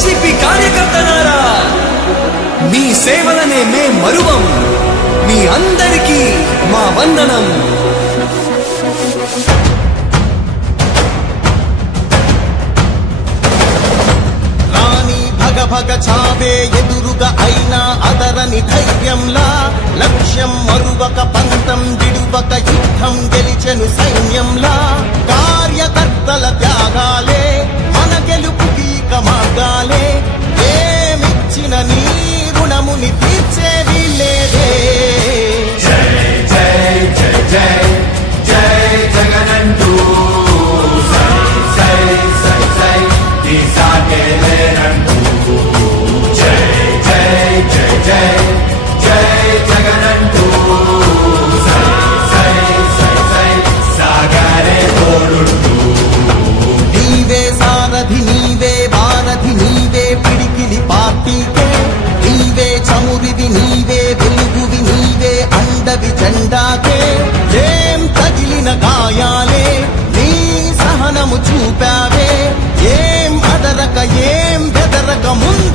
YCP కార్యకర్తలారా, మీ సేవలనే మే మరువం. మీ అందరికీ మా వందనం. భగ చావే ఎదురుగా అయినా అదరని ధైర్యంలా, లక్ష్యం మరువక పంతం విడువక యుద్ధం గెలిచెను సైన్యంలా. కార్యకర్తల త్యాగాలే మన గెలుపుకీక మార్గాలే. ఏమిచ్చిన నీ రుణముని తీర్చేది లేదే. జై జై జై జై జై జగనంటూ సై సై సై సై తీసాగేలేనంటూ. జై జై జై జై జై జగనంటూ సై సై సై సై సాగరే తోడుంటూ. నీవే సారథి నీవే వారధి నీవే పిడికిలి పార్టీకే. నీవే చమురివి నీవే వెలుగువి నీవే అండవి జెండాకే. ఏం తగిలిన గాయాలే నీ సహనము చూపావే. ఏం అదరక ఏం బెదరక ముందు